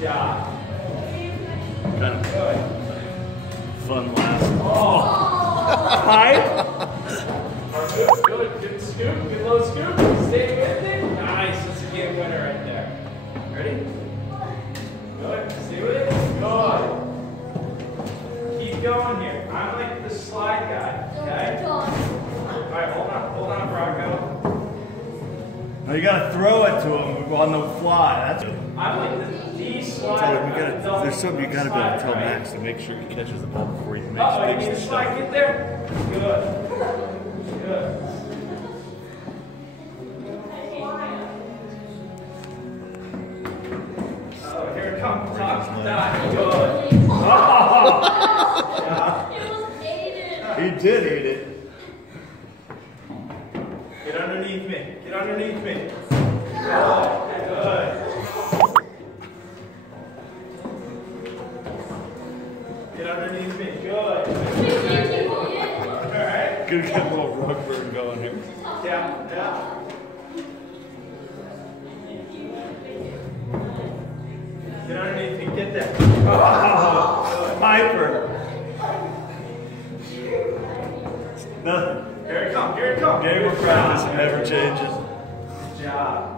job. Kind of Good. fun last. Oh. Pipe. Good. Good scoop. Good low scoop. Stay with it. Nice. That's a game winner right there. Ready? Good. Stay with it. Good. Keep going here. I'm like the slide guy. Okay? All right. Hold on. Hold on, Rocco. Now you gotta throw it to him on the fly. That's it. I'm like the slide. Tell him there's something you gotta be able to tell Max to make sure he catches the ball before he makes Oh, you big need the stuff. slide get there? Good. Good. Oh, here it comes. Top dot. Good. Oh. He did eat it. Get underneath me. Get underneath me. Good. Good. Get underneath me. Good. Alright. Gonna get a little rug burn going here. Yeah. Yeah. Get underneath me. Get that. Oh, Piper. Nothing. Here it comes. Here it comes. Game of practice never changes. Good job.